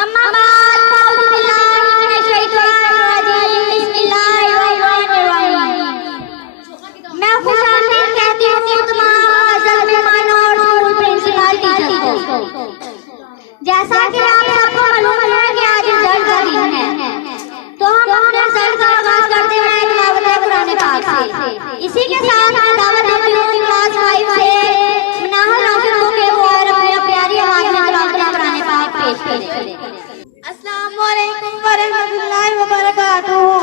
अम्मा बाद अऊज़ु बिल्लाहि मिनश शैतानिर रजीम बिस्मिल्लाहिर्रहमानिर्रहीम। मैं खुशामदीद कहती हूँ तमाम मुअज़्ज़ज़ मेहमानों और स्कूल प्रिंसिपल टीचर को। जैसा कि आप सबको मालूम है कि आज रिजल्ट का दिन है, तो हम अपने रिजल्ट का आगाज करते हैं तिलावत कुरान पाक से। इसी के साथ मैं दावत देती हूँ क्लास 5 से मनाहल राशिद को कि वो और अपनी प्यारी आवाज में तिलावत कुरान पाक पेश करें। अस्सलामु अलैकुम व रहमतुल्लाहि व बरकातुहू।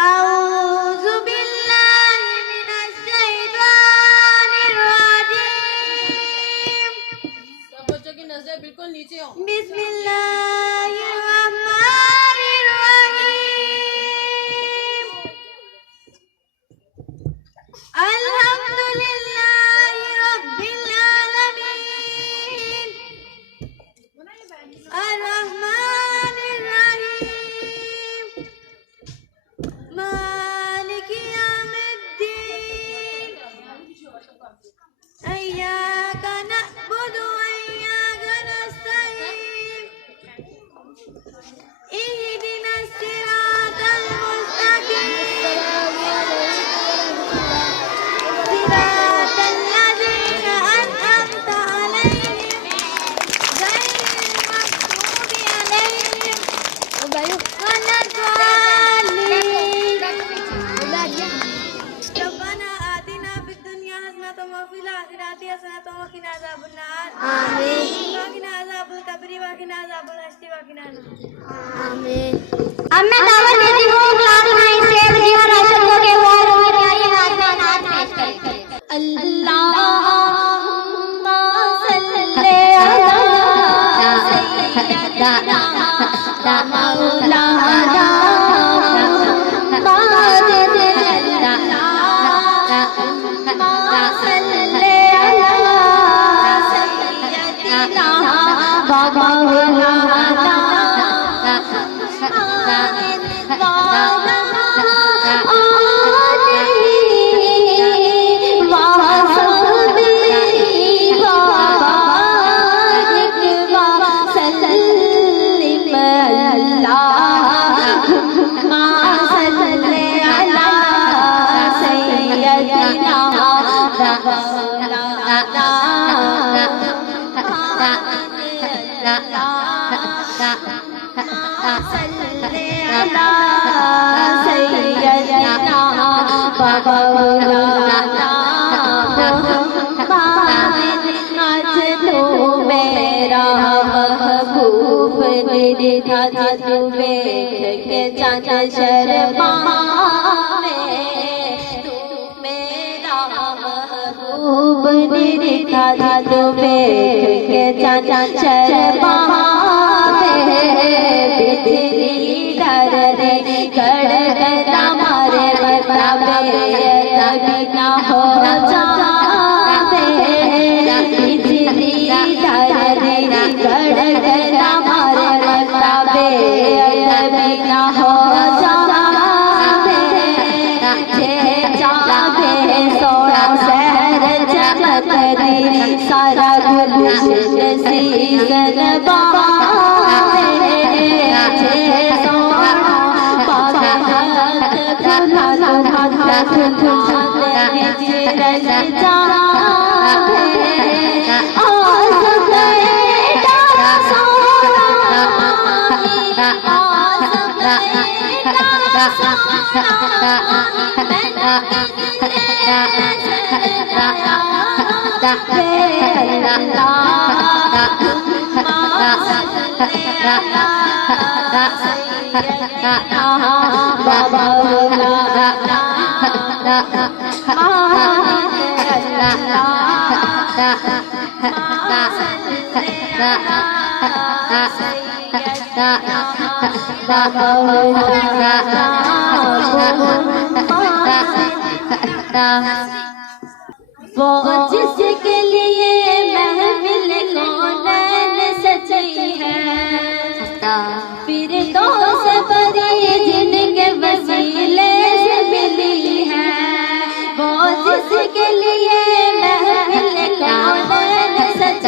अऊज़ु बिल्लाहि मिनश शैतानिर रजीम। सब बच्चों की नजरें बिल्कुल नीचे हो। बिस्मिल्लाहिर्रहमानिर्रहीम। अल्हम्दुलिल्लाहि रब्बिल आलमीन अर्रहमानिर रहीम मालिकि यौमिद्दीन इय्याका नअबुदु व इय्याका नस्तईन इहदिनस सिरातल मुस्तकीम सिरातल लज़ीना अनअमता अलैहिम गैरिल मग़्दूबि अलैहिम वलद्दाल्लीन। रब्बना आतिना फिद दुनिया हसनतन व फिल आखिरति हसनतन व क़िना अज़ाबन्नार। आमीन। व क़िना अज़ाबल क़ब्रि व क़िना अज़ाबल हश्र व क़िना आमीन। अब मैं दावत देती हूँ क्लास 9 से वजीफा राशिद को कि वो अपनी प्यारी आवाज में नात पेश करें। अल्लाहुम्मा सल्ली अला सय्यिदना व मौलाना वो जिसके लिए महफिल कौनैन सजी है, फिर तो से बड़ी जिनके वसीले से मिली है। वो जिसके लिए महफिल कौनैन सजी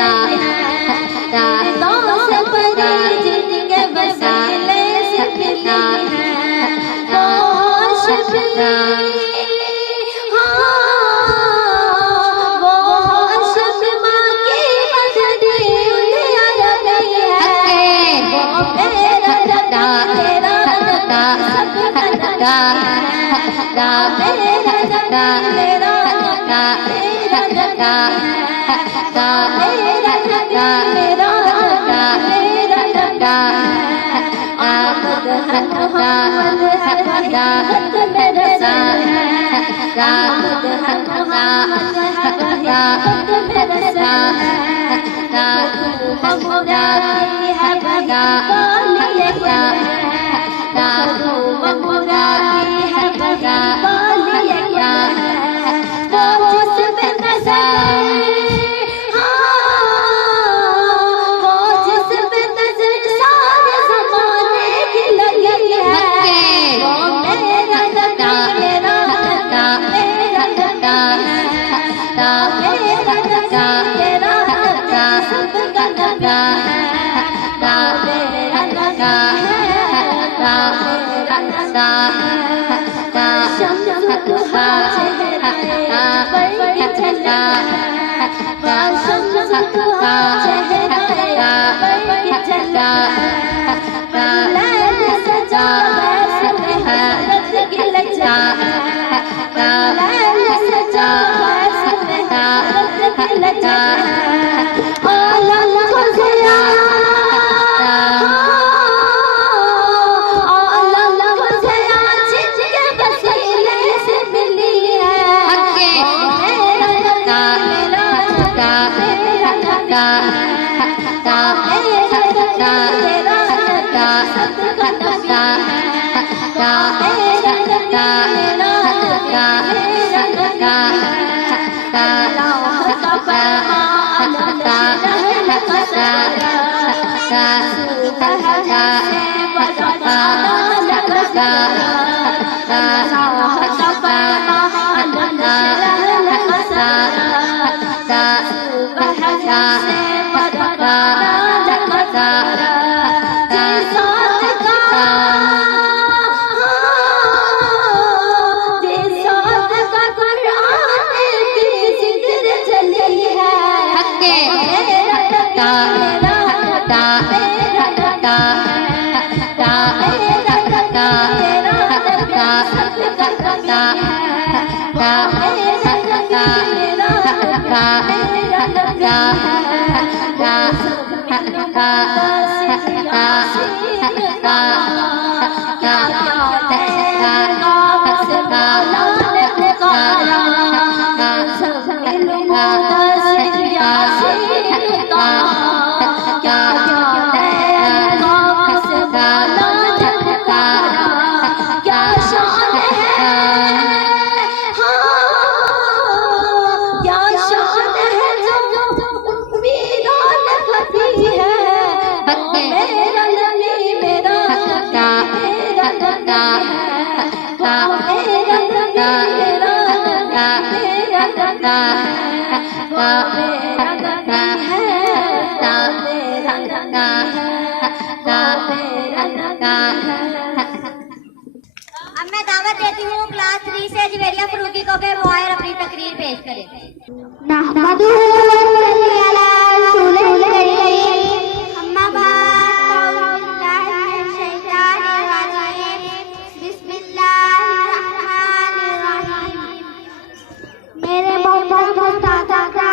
अब मैं दावत देती हूँ क्लास 3 से जवेरिया फरूकी को कि वो आए और अपनी तकरीर पेश करें। मेरे मोहम्मद मुस्तफा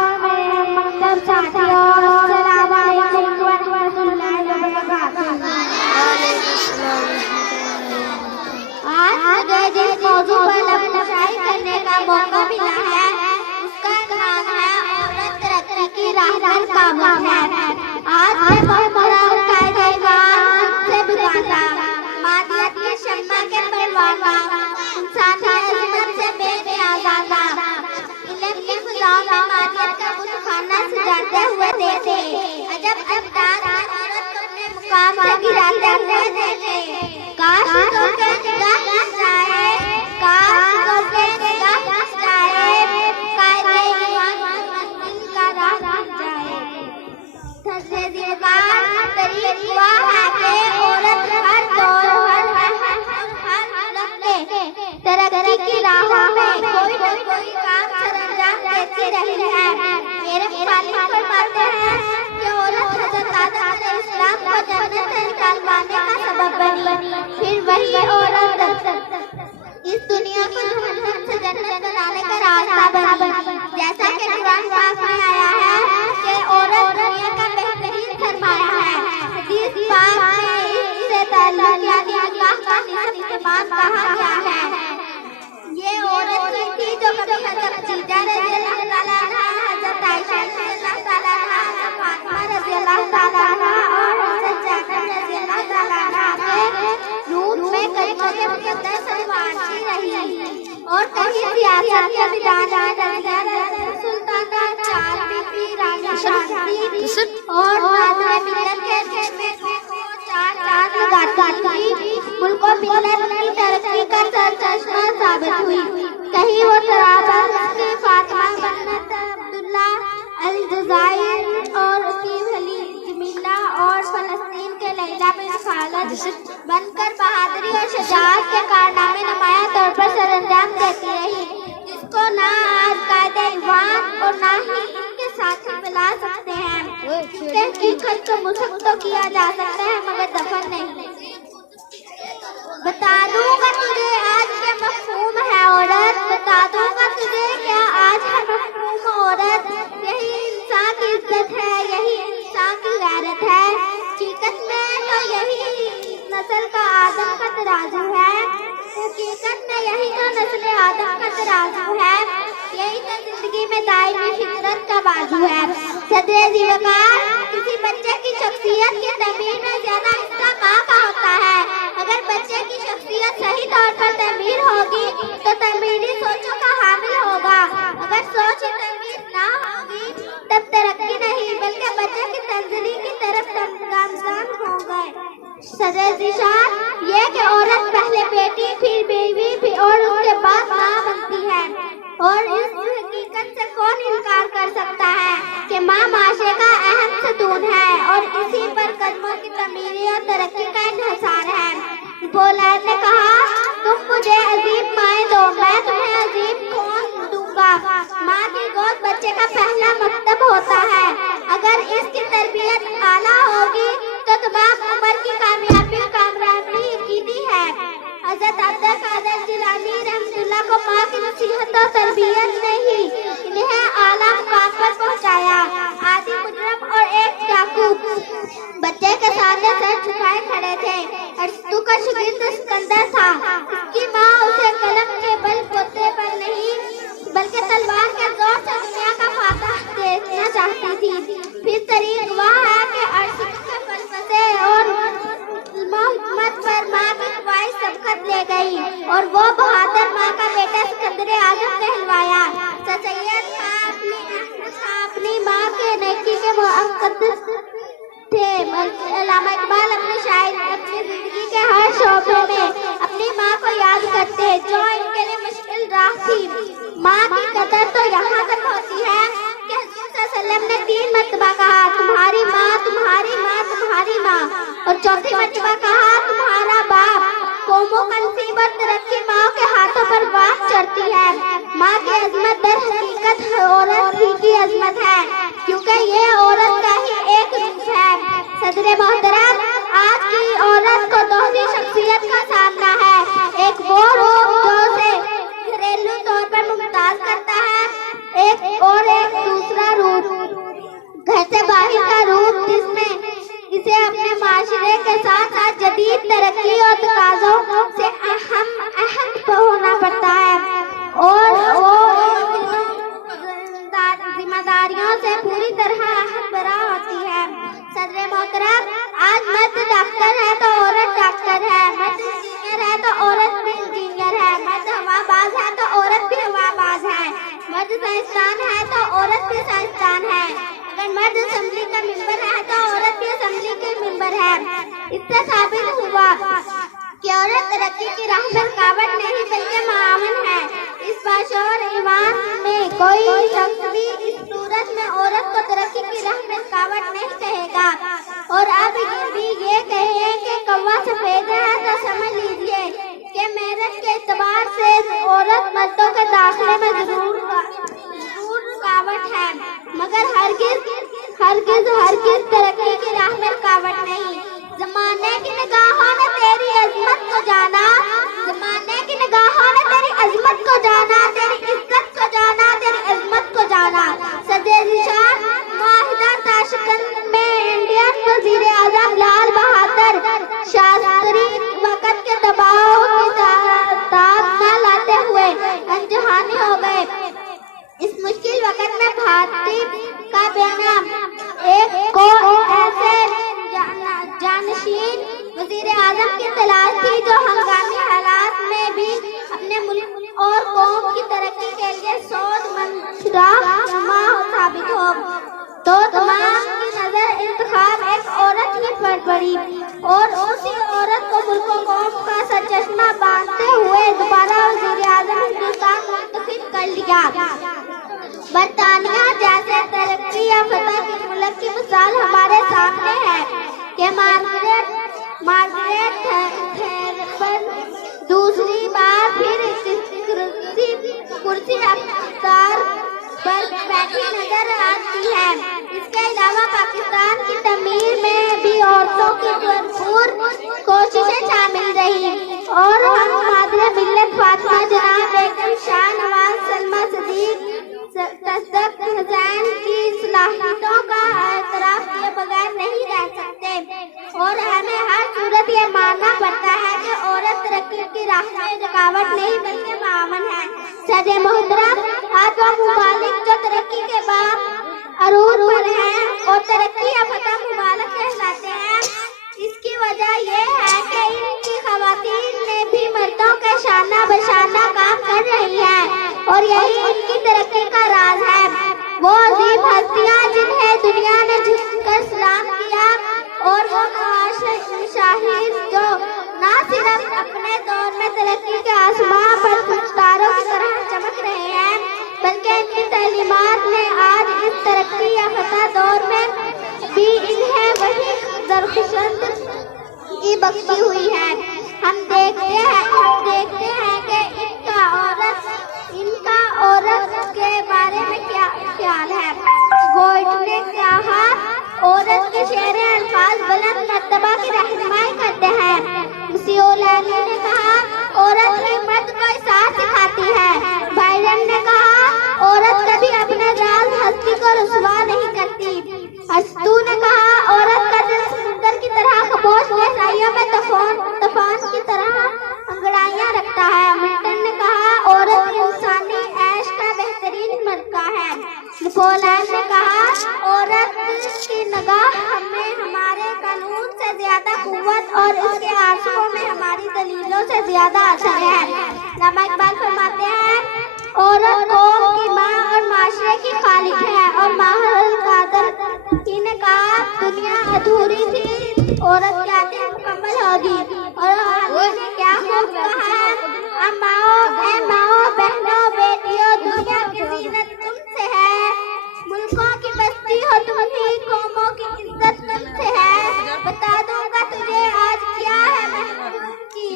और मेरे मकतब साथियों, अस्सलाम वालेकुम व रहमतुल्लाहि व बरकातहू। आज मुझे जिस मौजू पर नफरत करने का मौका मिला है उसका नाम है औरत तरक्की की राह पर कामयाब है। आज मैं मोहतरम कायदे-ए-क़ान से बुलाता मादियत के शम्मा के परवाना इंसानी अज़मत से बेनियाज़ाना इल्म की फ़िज़ाओं में मादियत का बुतखाना सजाते हुए देखे। अजब अजदाद औरत को अपने मुकाम से गिराते हुए देखे। काश उसके निगाह लग जाए, काश उसके निगाह लग जाए, कायदे-ए-क़ान का राह लग जाए। सच्चे दीवार तरीक़ हुआ है कि औरत हर दौर हर वक्त मालिक फरमाते हैं कि औरत हज़रत आदम अलैहिस्सलाम को जन्नत से निकालवाने का सबब बनी। फिर वही औरत इस दुनिया को जहन्नम से जन्नत बनाने का रास्ता बनी। जैसा कि कुरान पाक में आया है कि औरत दुनिया का बेहतरीन सरमाया है। हदीस पाक में इससे ताल्लुक यानी अल्लाह का निस्ब इस्तेमाल कहा गया है। ये औरत ही थी जो कभी हज़रत खदीजा रज़ियल्लाहु ताला अन्हा, हज़रत आयशा रज़ियल्लाहु ताला अन्हा, हज़रत फातिमा रज़ियल्लाहु ताला अन्हा और हज़रत ज़ैनब रज़ियल्लाहु ताला अन्हा के रूप में कलिमा के मुक़द्दस सरवारशी रही। और कहीं सियासत के मैदान में सुल्ताना, चार बीबी, रानी शांति और नाज़ मिल्लत के रूप में चार चांद लगाती थी। मुल्क और मिल्लत की तरक्की का सरचश्मा साबित हुई। कहीं वो तराबत की फातिमा बनत अब्दुल्ला अल-जज़ाइर और उसकी वली जमीला और फलस्तीन के लैला बिन खालिद बनकर बहादुरी और शजाअत के कारनामे नुमाया तौर पर सरअंजाम देती रही, जिसको ना आज कायदे ईवान और ना ही इनके साथी मिला सकते हैं। इसके हकीकत को मुसक तो किया जा सकता है मगर दफन नहीं। बता दूंगा तुझे आज क्या मफ़हूम है औरत, बता दूंगा तुझे क्या आज है मफ़हूम औरत। यही इंसान की इज्जत है, यही इंसान की गैरत है। हकीकत में तो यही नस्ल का आदम का तराजू है। हकीकत में यही तो नस्ल आदम का तराजू है। यही तो जिंदगी में दायमी फितरत का बाजू है। सदरे ज़िवकार किसी बच्चे की शख्सियत की तमीर में ज्यादा हिस्सा माँ का होता है। अगर बच्चे की शख्सियत सही तौर पर तमीर होगी तो तमीरी सोचों का हामिल होगा। अगर सोच ही तमीर ना होगी तब तरक्की नहीं बल्कि बच्चे की तंजली की तरफ गामज़न होगा। सदर दिशात ये कि औरत पहले बेटी फिर बीवी फिर और उसके बाद माँ बनती है। और इस हकीकत से कौन इनकार कर सकता है कि माँ माशरे का अहम सतून है और इसी पर कदमों की तमीरी और तरक्की का इन्हिसार है। बोलायत ने कहा, तुम मुझे अजीब माएँ दो, मैं तुम्हें अजीब कौन दूंगा। माँ की गोद बच्चे का पहला मकतब होता है। अगर इसकी तरबियत आला होगी तो तमाम उम्र की कामयाबी यकीनी है। हज़रत अब्दुल कादिर जिलानी रहमतुल्लाह को माँ की नसीहत और तरबियत ने ही इन्हें आला मुकाम पर पहुँचाया। आदि मुजरम और एक डाकू बच्चे के सामने सर झुकाए खड़े थे। अरस्तु का शागिर्द सिकंदर था। उसकी माँ उसे कलम के बल पोते पर नहीं बल्कि तलवार के जोर से दुनिया का फातह देखना चाहती थी। फिर तरीक वह है कि अरस्तु के फलसफे और हिकमत पर माँ की ख्वाहिश सबकत ले गई और वो बहादुर माँ का बेटा सिकंदर आजम कहलवाया। सैयद अपनी माँ के नेकी के मुक़द्दस थे। अल्लामा इकबाल अपनी शायरी अपनी जिंदगी के हर शोबे में अपनी माँ को याद करते जो इनके लिए मुश्किल राह थी। माँ की कदर तो यहाँ तक होती है कि हज़रत सल्लल्लाहु अलैहि वसल्लम ने 3 मरतबा कहा, तुम्हारी माँ, तुम्हारी माँ, तुम्हारी माँ, और चौथी मरतबा कहा, तुम्हारा बाप। कौमों का नसीब और तरक्की माँ के हाथों पर वाक चढ़ती है। माँ की अजमत दर हकीकत औरत ही की अजमत है, क्योंकि ये औरत का ही एक रूप है। सदरे मोहतरम, आज की औरत को दोहरी शख्सियत का सामना है। एक वो रूप जो उसे घरेलू तौर पर मुमताज करता है, एक दूसरा रूप घर से बाहर का रूप जिसमें इसे अपने माशरे के साथ साथ जदीद तरक्की और तकाज़ों से अहम होना पड़ता है और वो जिम्मेदारियों से पूरी तरह बरा होती है। सदरे मोहतरम, आज मर्द डॉक्टर है तो औरत डॉक्टर है, मर्द इंजीनियर है तो औरत भी इंजीनियर है, मर्द हवाबाज है तो औरत भी हवाबाज है, मर्द साइंसदान है तो औरत भी साइंसदान है। अगर मर्द असेंबली का मेंबर है तो औरत भी असेंबली के मेंबर है। इससे साबित हुआ कि औरत तरक्की की राह में रुकावट नहीं बल्कि मावन है। इस बाशऊर ईमान में कोई शख्स भी इस सूरत में औरत को तरक्की की राह में रुकावट नहीं कहेगा। और अब ये कहे कि कौवा सफेद है तो समझ लीजिए कि मेरठ के एतबार से औरत मर्दों के दाखिले में जरूर रुकावट है, मगर हरगिज तरक्की की राह में रुकावट नहीं। ज़माने की निगाहों ने तेरी अजमत को जाना, ज़माने की निगाहों ने तेरी अजमत को जाना, तेरी इज्जत को जाना, तेरी अजमत को जाना। सदर निशान माहिदा ताशकंद में इंडियन वजीर आजम लाल बहादुर शास्त्री वक़्त के दबाव की ताब न लाते हुए अनजहानी हो गए। इस मुश्किल वक़्त में भारतीय का बेनाम एक को ऐसे जानशीन वजीर आजम की तलाश थी जो हंगामी हालात में भी अपने मुल्क और कौम की तरक्की के लिए सोचमंद साबित हो। तो तमाम की नजर इंतखाब एक औरत ही पर पड़ी और उसी औरत को मुल्क और कौम का सरचश्मा बांधते हुए दोबारा वजीर आजम हिंदुस्तान मुंतखब कर लिया। बरतानिया जैसे तरक्की याफ्ता के मुल्क की मिसाल हमारे सामने है कि मार्गरेट थैचर दूसरी बार फिर कुर्सी अख्तियार पर बैठी नजर आती है। इसके अलावा पाकिस्तान की तमीर में भी औरतों की भरपूर कोशिशें शामिल रही और हम मादरे मिल्लत फातिमा जनाब बेगम शाह नवाज सलमा सदीक तसदक हुसैन की सलाहियतों का एतराफ किए बगैर नहीं रह सकते और हमें हर सूरत ये मानना पड़ता है कि औरत तरक्की की राह में रुकावट नहीं बल्कि मामन है। सदे मोहतरम, आज वो मुमालिक जो तरक्की के बाद अरूज पर हैं और तरक्की याफ्ता मुमालिक कहलाते हैं, इसकी वजह यह है कि इनकी खवातीन ने भी मर्दों के शाना बशाना काम कर रही है और यही इनकी तरक्की का राज है। वो अजीम हस्तियां जिन्हें दुनिया ने झुककर सलाम किया और वो शाहिद जो न सिर्फ अपने दौर में तरक्की के आसमान पर सितारों की तरह चमक रहे हैं, बल्कि इनकी तालीमात ने आज इस तरक्की याफ्ता दौर में भी इन्हें वही दरख्शंद की बख्शी हुई है। हम देखते हैं कि इनका औरत के बारे में क्या ख्याल है। गोइट ने कहा, औरत के शेरे अल्फाज बुलंद मर्तबा की रहनुमाई करते हैं। सियोलानी ने कहा, औरत ही मर्द को एहसास सिखाती है। बाइरन ने कहा, औरत कभी अपने राज हस्ती को रुसवा नहीं करती। अस्तू ने कहा, औरत का दिल समुंदर की तरह खामोश गहराइयों में तूफान की तरह अंगड़ाइयां रखता है। मिल्टन ने कहा, औरत इंसानी ऐश का बेहतरीन मरका है। नेपोलियन ने कहा, औरत की निगाह हमें हमारे कानून से ज्यादा कुव्वत और इसके आंसुओं में हमारी दलीलों से ज्यादा असर है। अल्लामा इकबाल फरमाते हैं, औरत कौम की माँ और माशरे की खालिक है। और माहर कादर ने कहा, दुनिया अधूरी थी, औरत क्या दिन मुकम्मल होगी। और क्या खूब कहा है, माओ बहनों बेटियों, दुनिया की जीनत तुमसे है, मुल्कों की बस्ती हो तुम ही, कौमों की इज्जत तुमसे है। बता दूंगा तुझे आज क्या है की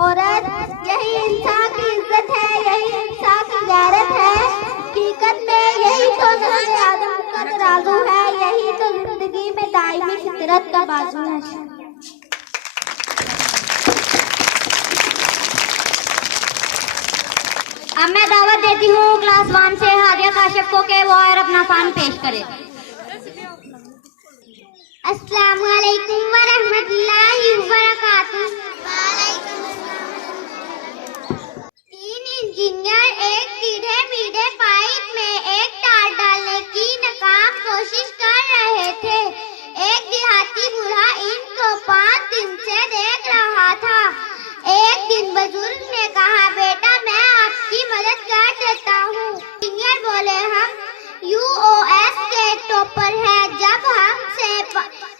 औरत, यही इंसान की इज्जत है, यही इंसान की गैरत है। हकीकत में यही तो नस्ल आदम का तराजू है, यही तो जिंदगी में दायमी फितरत का बाजू है। अब मैं दावत देती हूँ क्लास 1 से हादिया काशिफ को कि वो और अपना फन पेश करे। अस्सलामु अलैकुम व रहमतुल्लाहि व बरकातुहू। तीन इंजीनियर एक टीढ़े मीढ़े पाइप में एक तार डालने की नाकाम कोशिश कर रहे थे। एक देहाती बूढ़ा इनको 5 दिन से देख रहा था। एक दिन बुजुर्ग ने कहा, बेटा मैं आपकी मदद कर देता हूँ। इंजीनियर बोले, हम UOS के टॉपर हैं, जब हमसे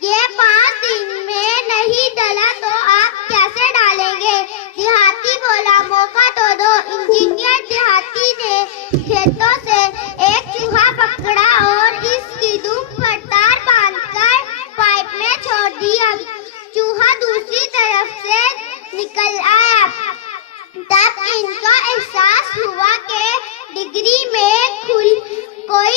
ये 5 दिन में नहीं डला तो आप कैसे डालेंगे। देहाती बोला, मौका तो दो। इंजीनियर देहाती ने खेतों से एक चूहा पकड़ा और इसकी दुम पर तार बांधकर पाइप में छोड़ दिया। चूहा दूसरी तरफ से निकल आया। तब इनको एहसास हुआ कि डिग्री में कोई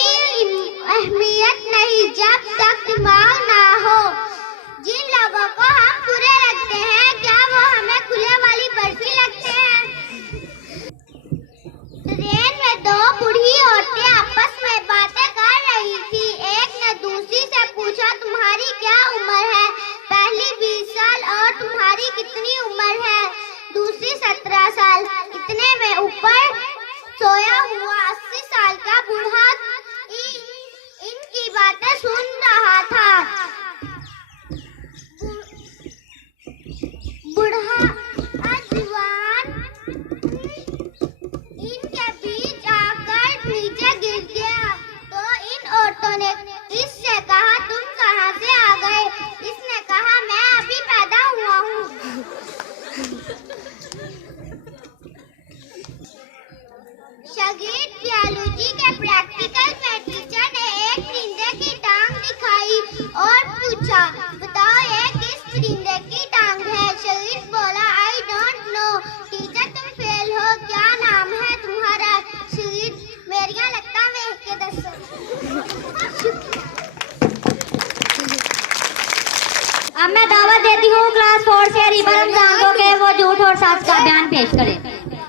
बायोलॉजी के प्रैक्टिकल में टीचर ने एक परिंदे की टांग दिखाई और पूछा, बताओ ये किस परिंदे की टांग है? शरीफ बोला, आई डोंट नो। टीचर तुम फेल हो, क्या नाम है तुम्हारा? शरीफ, मेरिया लगता देख के दसो। अब मैं दावत देती हूँ क्लास 4 से रिबा रमजान को के वो झूठ और सच का बयान पेश करें।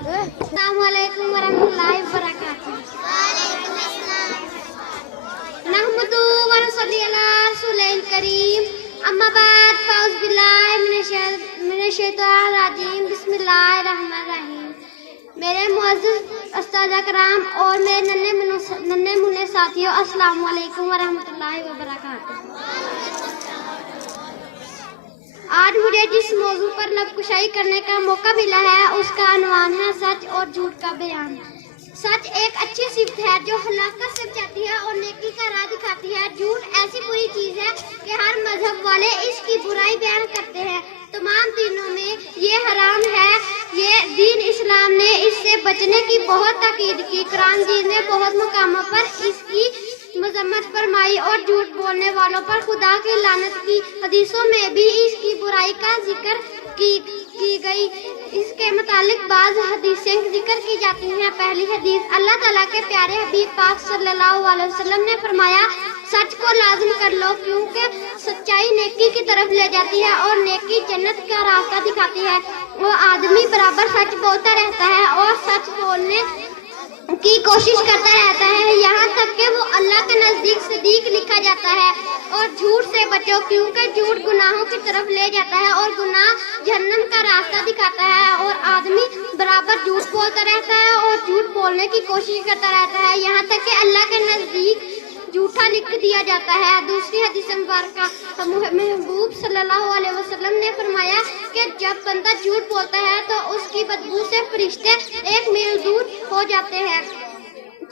अस्सलाम वालेकुम वरहमतुल्लाहि वबरकातुहू। नहमदु व नसल्ली अला रसूलिल करीम, अम्मा बाद, फ़ाउज़ बिल्लाहि मिनश शैतानिर रजीम, बिस्मिल्लाहिर रहमानिर रहीम। मेरे मुअज़्ज़ज़ उस्ताद कराम और मेरे नन्हे मुन्ने साथियों, अस्सलाम वालेकुम वरहमतुल्लाहि वबरकातुहू। आज मुझे जिस मौजू पर लबकुशाई करने का मौका मिला है उसका अनवान है सच और झूठ का बयान। सच एक अच्छी सिफत है जो हलाकत से बचाती है और नेकी का राह दिखाती है। झूठ ऐसी बुरी चीज है कि हर मजहब वाले इसकी बुराई बयान करते हैं। तमाम दिनों में ये हराम है। ये दीन इस्लाम ने इससे बचने की बहुत ताकीद की। कुरान जी ने बहुत मुकामों पर इसकी मजम्मत फरमाई और झूठ बोलने वालों पर खुदा की लानत की। हदीसों में भी इसकी बुराई का जिक्र की गई। इसके मुतालिक बाज़ हदीसें जिक्र की जाती हैं। पहली हदीस, अल्लाह ताला के प्यारे हबीब पाक सल्लल्लाहु अलैहि वसल्लम ने फरमाया, सच को लाजिम कर लो क्योंकि सच्चाई नेकी की तरफ ले जाती है और नेकी जन्नत का रास्ता दिखाती है। वो आदमी बराबर सच बोलता रहता है और सच बोलने की कोशिश करता रहता है, यहाँ तक कि वो अल्लाह के नजदीक सदीक लिखा जाता है। और झूठ से बचो क्योंकि झूठ गुनाहों की तरफ ले जाता है और गुनाह जहन्नम का रास्ता दिखाता है। और आदमी बराबर झूठ बोलता रहता है और झूठ बोलने की कोशिश करता रहता है, यहाँ तक कि अल्लाह के नजदीक झूठा लिख दिया जाता है। दूसरी हदीस मुबारक, महबूब सल्लल्लाहु अलैहि वसल्लम ने फरमाया कि जब बंदा झूठ बोलता है तो उसकी बदबू से फरिश्ते 1 मील दूर हो जाते हैं।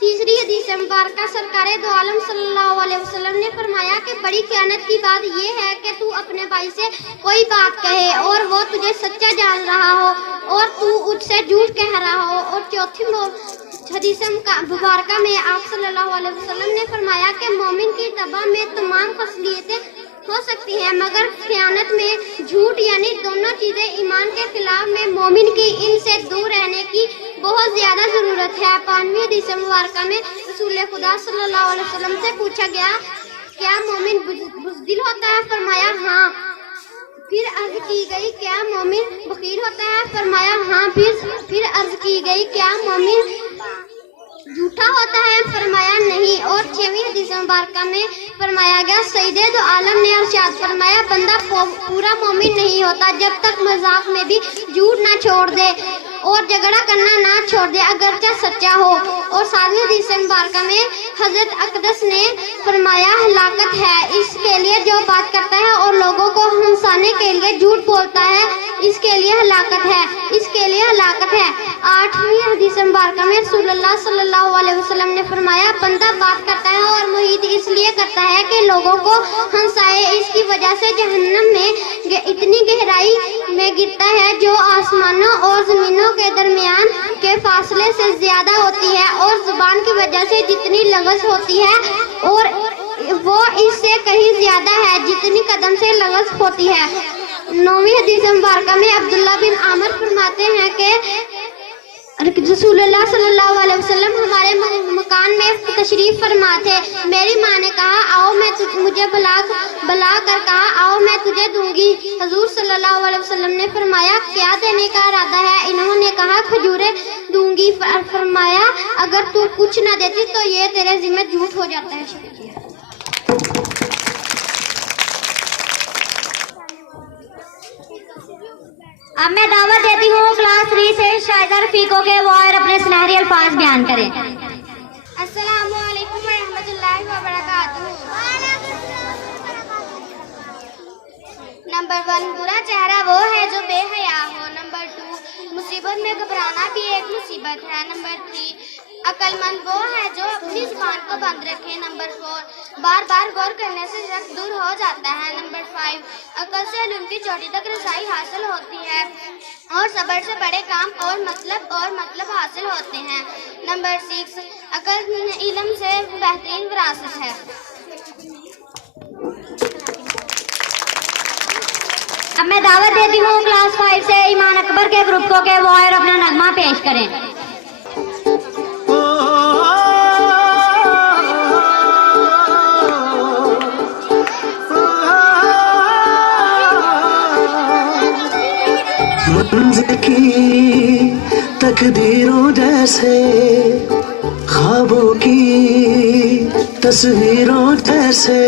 तीसरी हदीस मुबारक, सरकारे दो आलम सल्लल्लाहु अलैहि वसल्लम ने फरमाया कि बड़ी ख़यानत की बात यह है कि तू अपने भाई से कोई बात कहे और वो तुझे सच्चा जान रहा हो और तू उससे झूठ कह रहा हो। और चौथी हदीस मुबारक में आप सल्लल्लाहु अलैहि वसल्लम ने फरमाया कि मोमिन की तबा में तमाम खसलियतें हो सकती हैं मगर खयानत में झूठ यानी दोनों चीजें ईमान के खिलाफ में मोमिन की इनसे दूर रहने की बहुत ज्यादा जरूरत है। 5वीं हदीस मुबारक में रसूल खुदा सल्लल्लाहु अलैहि वसल्लम से पूछा गया, क्या मोमिन बुज़दिल होता है? फरमाया हाँ। फिर अर्ज की गई, क्या मोमिन बखील होता है? फरमाया हाँ। फिर अर्ज की गई, क्या मोमिन झूठा होता है? फरमाया नहीं। और 6वीं हदीस मुबारक में फरमाया गया, सईदे दो आलम ने इरशाद फरमाया, बंदा पूरा मोमिन नहीं होता जब तक मजाक में भी झूठ ना छोड़ दे और झगड़ा करना ना छोड़ दे अगरचे सच्चा हो। और 7वीं हदीस मुबारक में हजरत अकदस ने फरमाया, हलाकत है इसके लिए जो बात करता है और लोगों को हंसाने के लिए झूठ बोलता है, इसके लिए हलाकत है, इसके लिए हलाकत है। 8वीं हदीस मुबारक में रसूलुल्लाह सल्लल्लाहु अलैहि वसल्लम ने फरमाया, बंदा बात करता है और मुहीत इसलिए करता है कि लोगों को हंसाए, इसकी वजह से जहन्नम में इतनी गहराई में गिरता है जो आसमानों और जमीनों के दरमियान के फासले से ज्यादा होती है और जुबान की वजह से जितनी लगस होती है और वो इससे कहीं ज्यादा है जितनी कदम से लगस होती है। 9वीं हदीस मुबारक में अब्दुल्ला बिन आमिर फरमाते हैं कि रसूलुल्लाह सल्लल्लाहु अलैहि वसल्लम हमारे मकान में तशरीफ फरमा थे। मेरी माँ ने कहा, आओ मैं मुझे बुला कर कहा, आओ मैं तुझे दूंगी। हजूर सल्लल्लाहु अलैहि वसल्लम ने फरमाया, क्या देने का इरादा है? इन्होंने कहा, खजूरें दूंगी। फरमाया, अगर तू कुछ ना देती तो ये तेरे जिम्मे झूठ हो जाता है। अब मैं दावत देती हूँ क्लास 3 से शाहिदा रफीको के वो और अपने सुनहरे अल्फाज बयान करें। अस्सलामु अलैकुम वरहमतुल्लाहि वबरकातुहू। नंबर 1, बुरा चेहरा वो है जो बेहया हो। नंबर 2, मुसीबत में घबराना भी एक मुसीबत है। नंबर 3, अक्लमंद वो है जो अपनी जुबान को बंद रखे। नंबर 4, बार बार गौर करने से शक दूर हो जाता है। नंबर 5, अकल से इल्म की चोटी तक रसाई हासिल होती है और सब्र से बड़े काम और मतलब हासिल होते हैं। नंबर 6, अकल इल्म से बेहतरीन विरासत है। अब मैं दावत देती हूँ क्लास 5 से ईमान अकबर के ग्रुप को के वो और अपना नगमा पेश करें। मंज़िल की तकदीरों जैसे ख्वाबों की तस्वीरों जैसे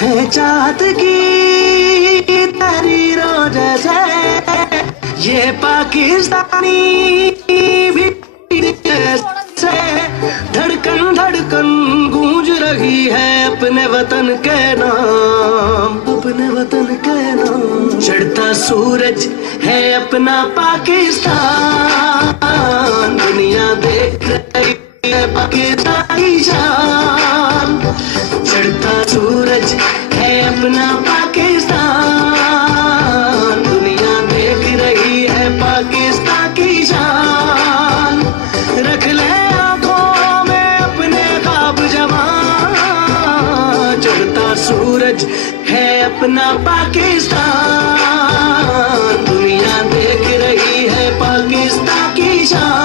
है चाहत की तहरीरों जैसे ये पाकिस्तानी भी जैसे धड़कन धड़कन गूंज रही है अपने वतन के नाम, अपने वतन के नाम। चढ़ता सूरज है अपना पाकिस्तान, दुनिया देख रही है पाकिस्तानी शान। चढ़ता सूरज है अपना पाकिस्तान, दुनिया देख रही है पाकिस्तान की शान। रख ले आंखों में अपने ख्वाब जवां, चढ़ता सूरज है अपना पाकिस्तान, दुनिया देख रही है पाकिस्तान की शान।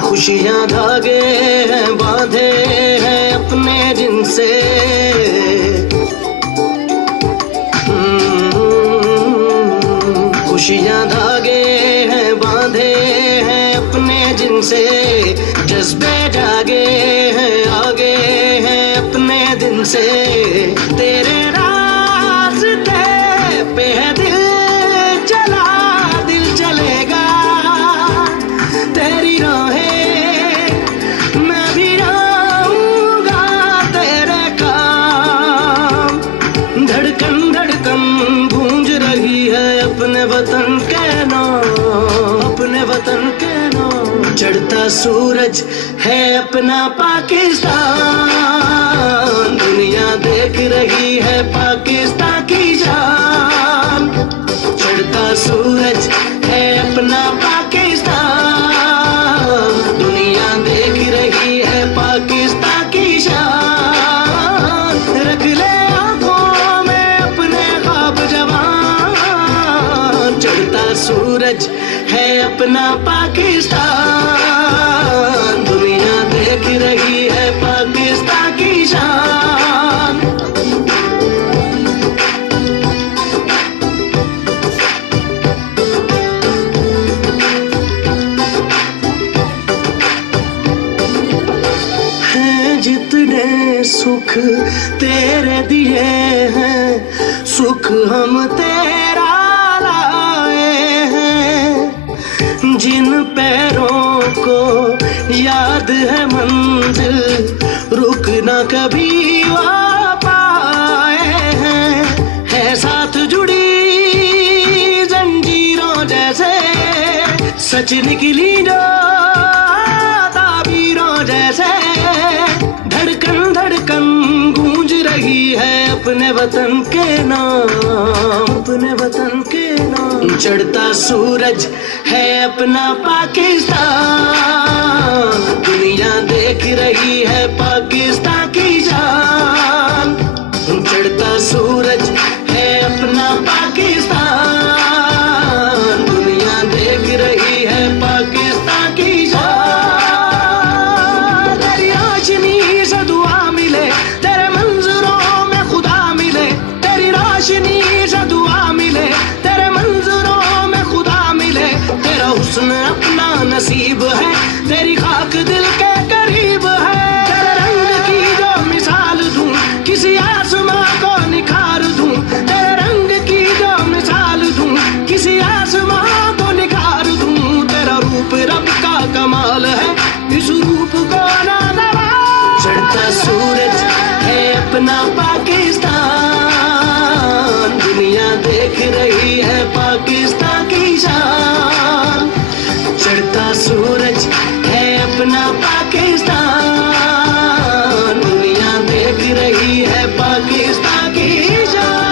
खुशियां धागे हैं बांधे हैं अपने जिनसे, खुशियां धागे हैं बांधे हैं अपने जिनसे, जज्बे जागे हैं आगे हैं अपने दिन से। तेरे रास्ते पे है दिल चला दिल चलेगा, तेरी राहें मैं भी रहूंगा तेरे काम। धड़कन धड़कन गूंज रही है अपने वतन के नाम, अपने वतन के नाम। चढ़ता सूरज है अपना पाकिस्तान, दुनिया देख रही है पाकिस्तान की शान। चढ़ता सूरज है अपना पाकिस्तान, दुनिया देख रही है पाकिस्तान की शान। रख ले आंखों में अपने ख्वाब जवां, चढ़ता सूरज है अपना पाकिस्तान, दुनिया देख रही है पाकिस्तान की शान। हैं जितने सुख तेरे दिए हैं, सुख हम तेरा लाए हैं। जिन पैरों को याद है मंजिल, रुकना कभी आ पाए हैं। है साथ जुड़ी जंजीरों जैसे, सच निकली जो ताबीरों जैसे। धड़कन धड़कन गूंज रही है अपने वतन के नाम, अपने वतन के नाम। चढ़ता सूरज है अपना पाकिस्तान, दुनिया देख रही है पाकिस्तान की शान। चढ़ता सूरज है अपना पाकिस्तान, दुनिया देख रही है पाकिस्तान की शान। तेरी रोशनी से दुआ मिले, तेरे मंजरों में खुदा मिले। तेरी रोशनी से दुआ मिले, तेरे मंजरों में खुदा मिले। तेरा हुस्न अपना नसीब है, तेरी खाक दिल के अपना पाकिस्तान, दुनिया देख रही है पाकिस्तान की शान। चढ़ता सूरज है अपना पाकिस्तान, दुनिया देख रही है पाकिस्तान की शान।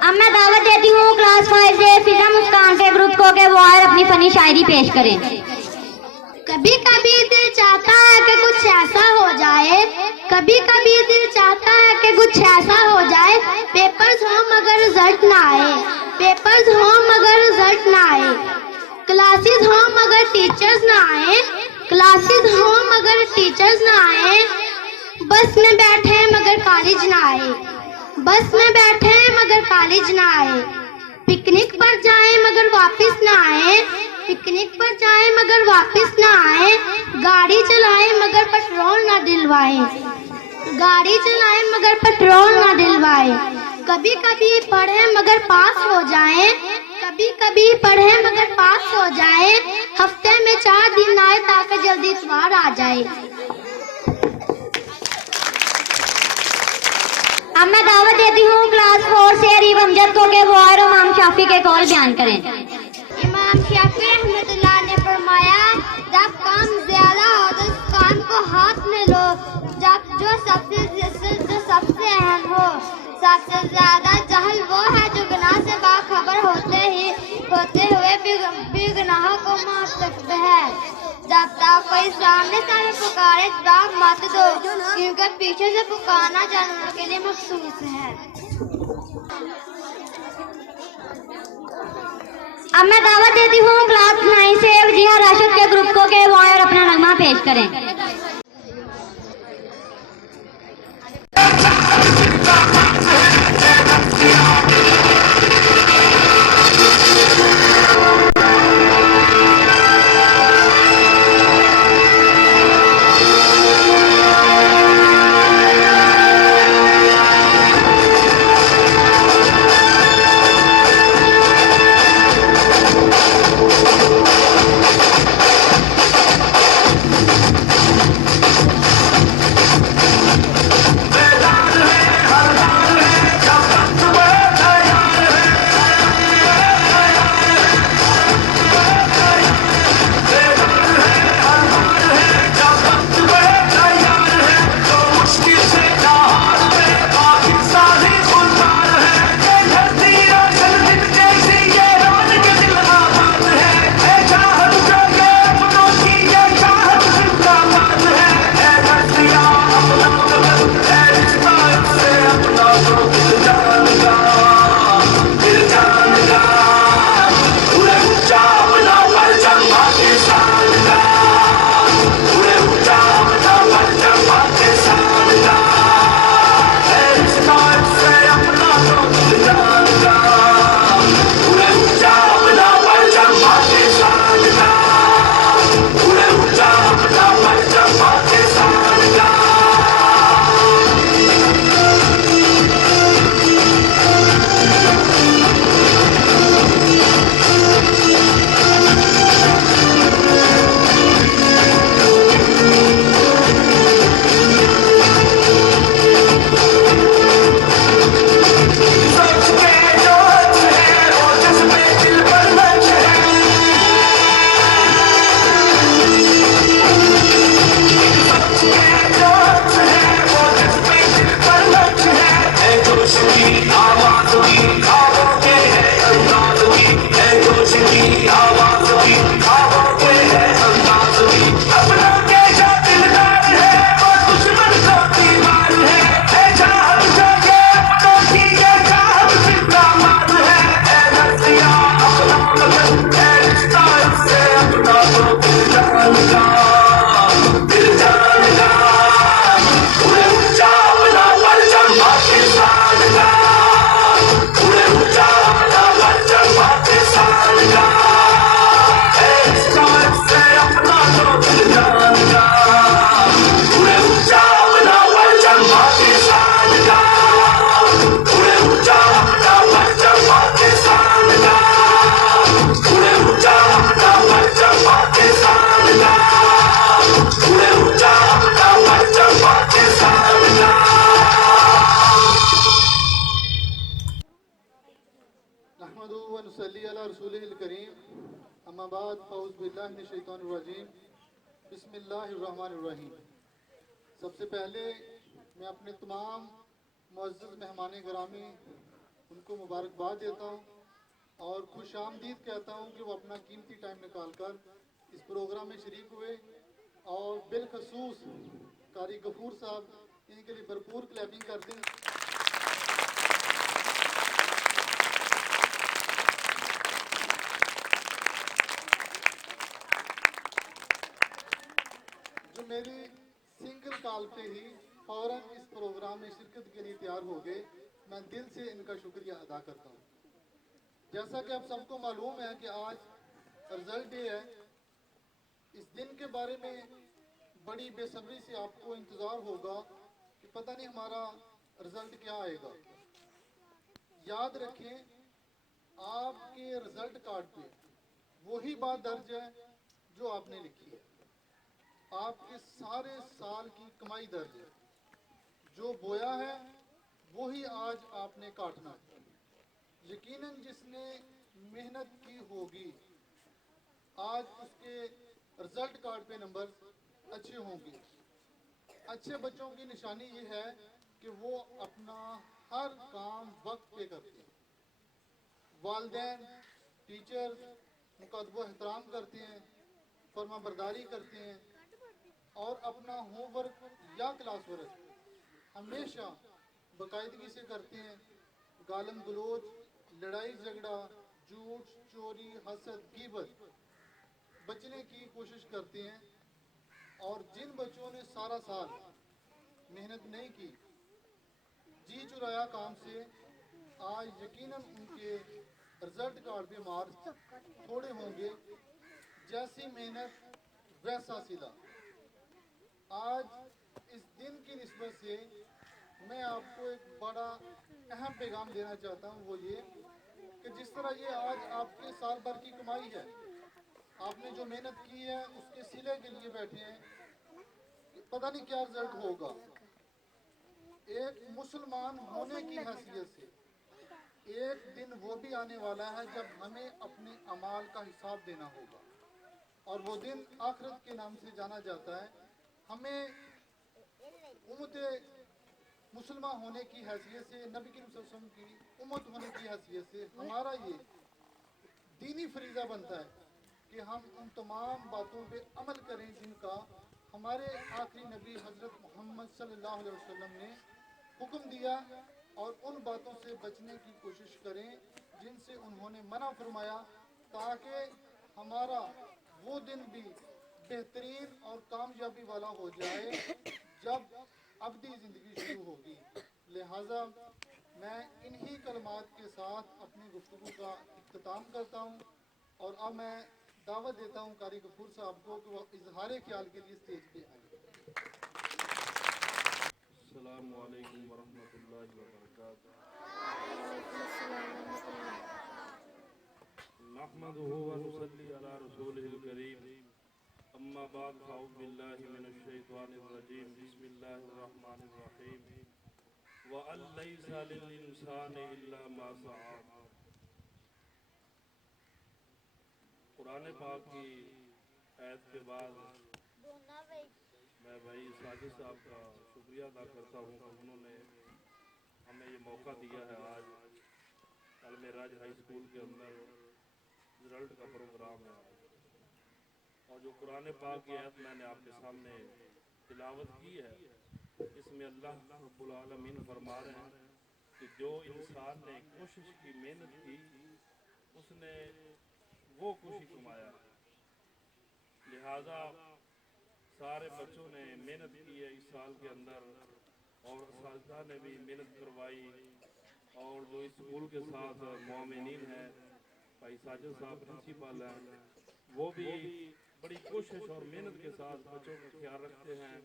अब मैं दावत देती हूँ क्लास 5 से फिजा मुस्कान के ग्रुप को कि वो और अपनी फनी शायरी पेश करें। कभी कभी दिल चाहता है कि कुछ ऐसा हो जाए, कभी कभी दिल चाहता है कि कुछ ऐसा हो जाए, पेपर्स हो मगर रिजल्ट ना आए, पेपर्स हो मगर रिजल्ट ना आए, क्लासेस हो मगर टीचर्स ना आए, क्लासेस हो मगर टीचर्स ना आए, बस में बैठे मगर कॉलेज ना आए, बस में बैठे मगर कॉलेज ना आए, पिकनिक पर जाए मगर वापस ना आए, पिकनिक पर जाए मगर वापस ना आए, गाड़ी चलाए मगर पेट्रोल ना दिलवाए, गाड़ी चलाए मगर पेट्रोल ना दिलवाए, कभी कभी पढ़े मगर पास हो जाए, कभी कभी पढ़े मगर पास हो जाए, हफ्ते में 4 दिन आए ताकि जल्दी इतवार आ जाए। अब मैं दावत देती हूँ क्लास 4 से अरीब अमजद को कि वो और इमाम शाफी के कौल बयान करें। इमाम शाफी रहमतुल्लाह ने फरमाया, जब काम ज्यादा हो तो उस काम को हाथ में लो, जब जो सबसे अहम हो। सबसे ज्यादा जहल वो है जो गुनाह से बाखबर होते हुए भी गुनाह को माफ सकते हैं। जब तक कोई सामने से पुकारे जवाब मत दो, क्योंकि पीछे से पुकारना जानवरों के लिए मखसूस है। अब मैं दावत देती हूँ क्लास 9 से वजीहा राशिद के ग्रुप को कि वो और अपना नगमा पेश करें। नहमदुहु व नुसल्ली अला रसूलिहिल करीम अम्मा बाद फ़ऊज़ बिल्लाहि मिनश शैतानिर रजीम बिस्मिल्लाहिर रहमानिर रहीम। सबसे पहले मैं अपने तमाम मुअज़्ज़ज़ मेहमान गिरामी उनको मुबारकबाद देता हूँ और खुश आमदीद कहता हूँ कि वो अपना कीमती टाइम निकाल कर इस प्रोग्राम में शरीक हुए और बिलखसूस कारी गफूर साहब इनके लिए भरपूर क्लैपिंग कर दें। जो मेरी सिंगल कॉल पे ही फौरन इस प्रोग्राम में शिरकत के लिए तैयार हो गए, मैं दिल से इनका शुक्रिया अदा करता हूँ। जैसा कि आप सबको मालूम है कि आज रिजल्ट डे है। इस दिन के बारे में बड़ी बेसब्री से आपको इंतज़ार होगा कि पता नहीं हमारा रिजल्ट क्या आएगा। याद रखें, आपके रिजल्ट कार्ड पे वही बात दर्ज है जो आपने लिखी है। आपके सारे साल की कमाई दर्ज है। जो बोया है वही आज आपने काटना है। यकीनन जिसने मेहनत की होगी आज उसके रिजल्ट कार्ड पे नंबर अच्छे होंगे। अच्छे बच्चों की निशानी ये है कि वो अपना हर काम वक्त पे करते हैं। वालिदैन, टीचर उनका अदब एहतराम करते हैं, फर्माबरदारी करते हैं और अपना होमवर्क या क्लास वर्क हमेशा बाकायदगी से करते हैं। गालम गलोच, लड़ाई झगड़ा, झूठ, चोरी, हसद, गीबत बचने की कोशिश करते हैं। और जिन बच्चों ने सारा साल मेहनत नहीं की, जी चुराया काम से, आज यकीनन उनके रिजल्ट कार्ड पे मार्क्स थोड़े होंगे। जैसी मेहनत वैसा सिला। आज इस दिन की निस्बत से मैं आपको एक बड़ा अहम पैगाम देना चाहता हूँ, वो ये कि जिस तरह ये आज आपके साल भर की कमाई है, आपने जो मेहनत की है उसके सिले के लिए बैठे हैं, पता नहीं क्या रिजल्ट होगा। एक मुसलमान होने की हैसियत से एक दिन वो भी आने वाला है जब हमें अपने अमाल का हिसाब देना होगा और वो दिन आखिरत के नाम से जाना जाता है। हमें उम्मत मुसलमान होने की हैसियत से, नबी करीम सल्लल्लाहु अलैहि वसल्लम की उम्मत होने की हैसियत से हमारा ये दीनी फरीज़ा बनता है कि हम उन तमाम बातों पे अमल करें जिनका हमारे आखिरी नबी हज़रत मोहम्मद सल्लल्लाहु अलैहि वसल्लम ने हुक्म दिया और उन बातों से बचने की कोशिश करें जिनसे उन्होंने मना फरमाया, ताकि हमारा वो दिन भी बेहतरीन और कामयाबी वाला हो जाए जब अबदी ज़िंदगी शुरू होगी। लिहाजा मैं इन्हीं कलमात के साथ अपनी गुफ्तगू का इख्तिताम करता हूँ और अब मैं दावत देता हूँ कारी गफूर साहब को कि वो इजहार ख्याल के लिए स्टेज पे आए। अस्सलामु अलैकुम वरहमतुल्लाहि वबरकातुहू। नहमदुहु व नुसल्ली अला रसूलिहिल करीम अम्मा बाद फ़अऊज़ु बिल्लाहि मिनश शैतानिर रजीम बिस्मिल्लाहिर रहमानिर रहीम व अल लैसा लिल इंसानि इल्ला मा सआ। कुरान पाक की आयत के बाद मैं भाई साजिद साहब का शुक्रिया अदा करता हूँ कि उन्होंने हमें ये मौका दिया है। आज अलमेराज हाई स्कूल के अंदर रिजल्ट का प्रोग्राम है और जो कुरान पाक की आयत मैंने आपके सामने तिलावत की है, इसमें अल्लाह रब्बुल आलमीन फरमा रहे हैं कि जो इंसान ने कोशिश की, मेहनत की, उसने वो खुशी कमाया। लिहाजा सारे बच्चों ने मेहनत की है इस साल के अंदर और असातिज़ा ने भी मेहनत करवाई और जो इस स्कूल के साथ मोमिनीन हैं, भाई साजिद साहब प्रिंसिपल हैं, वो भी बड़ी कोशिश और मेहनत के साथ बच्चों का ख्याल रखते हैं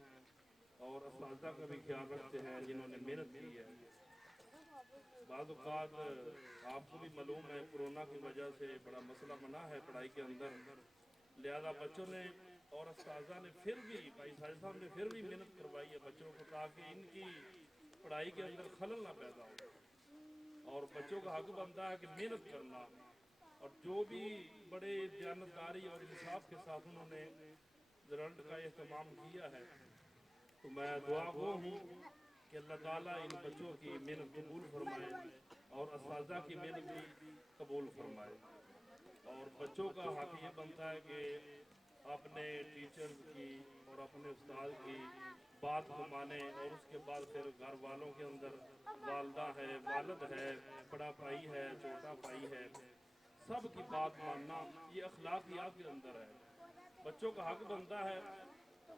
और असातिज़ा का भी ख्याल रखते हैं जिन्होंने मेहनत की है। बाद औक़ात आपको भी मालूम है कोरोना की वजह से बड़ा मसला बना है पढ़ाई के अंदर। लिहाजा बच्चों ने और उस्ताज़ा ने फिर भी, भाई साहिब साहब ने फिर भी मेहनत करवाई है बच्चों को, ताकि इनकी पढ़ाई के अंदर खलल ना पैदा हो। और बच्चों का हक बनता है कि मेहनत करना, और जो भी बड़े जानकारी और इंसाफ के साथ उन्होंने रिजल्ट का एहतमाम किया है, तो मैं दुआ गो हूँ कि अल्लाह ताला इन बच्चों की मेहनत कबूल फरमाए और असातिज़ा की मेहनत भी कबूल फरमाए। और बच्चों का हक ये बनता है कि अपने टीचर्स की और अपने उस्ताद की बात को माने, और उसके बाद फिर घर वालों के अंदर वालदा है, वालिद है, बड़ा भाई है, छोटा भाई है, सब की बात मानना, ये अखलाकियात के अंदर है। बच्चों का हक बनता है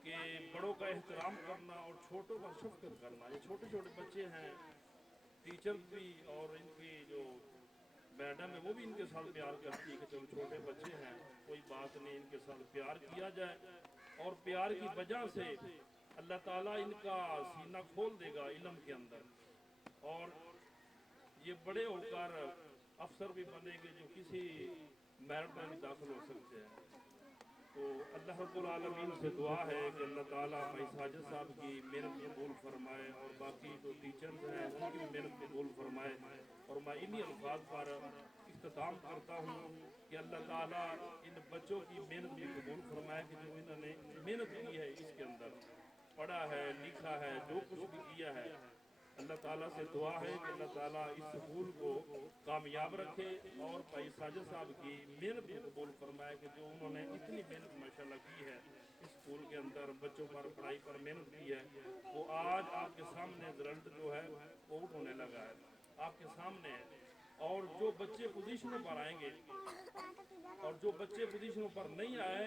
कि बड़ों का एहतराम करना और छोटों पर शफ़क़त करना। ये छोटे छोटे बच्चे हैं, टीचर्स भी और इनकी जो मैडम है वो भी इनके साथ प्यार करती है कि चलो छोटे बच्चे हैं, कोई बात नहीं, इनके साथ प्यार किया जाए, और प्यार की वजह से अल्लाह ताला इनका सीना खोल देगा इल्म के अंदर, और ये बड़े होकर अफसर भी बनेंगे जो किसी मेरिट में भी दाखिल हो सकते हैं। तो अल्लाह रब्बुल आलमीन से दुआ है कि अल्लाह ताला भाई साजिद साहब की मेहनत कबूल फरमाए और बाकी जो टीचर्स हैं उनकी भी मेहनत कबूल फरमाए। और मैं इन्हीं अल्फाज पर इख्तिताम करता हूँ कि अल्लाह ताला इन बच्चों की मेहनत भी कबूल फरमाए कि जो इन्होंने मेहनत की है, इसके अंदर पढ़ा है, लिखा है, जो कुछ भी किया है। अल्लाह ताला से दुआ है कि अल्लाह ताला इस स्कूल को कामयाब रखे और भाई साजिद साहब की मेहनत भी कबूल फरमाए कि जो उन्होंने इतनी मेहनत माशाल्लाह की है इस स्कूल के अंदर, बच्चों पर पढ़ाई पर मेहनत की है, वो आज आपके सामने रिजल्ट जो है वो आउट होने लगा है, आपके सामने है। और जो बच्चे पोजीशनों पर आएंगे और जो बच्चे पोजीशनों पर नहीं आए,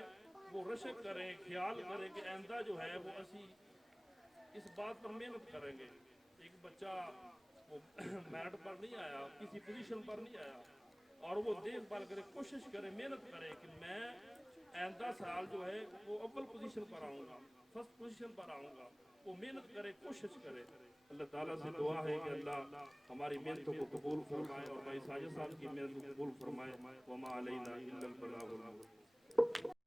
वो रशक करें, ख्याल करें कि आइंदा जो है वो असी इस बात पर मेहनत करेंगे। एक बच्चा वो मेरिट पर नहीं आया, किसी पोजीशन पर नहीं आया, और वो देखभाल करे, कोशिश करे, मेहनत करे कि मैं आइंदा साल जो है वो अव्वल पोजीशन पर आऊँगा, फर्स्ट पोजीशन पर आऊँगा। वो मेहनत करे, कोशिश करे। अल्लाह ताला से दुआ है कि अल्लाह हमारी मेहनतों को कबूल फरमाए और भाई साजिद साहब की मेहनत को कबूल फरमाए। वमा अलैना इल्लल बलागुल मुबीन।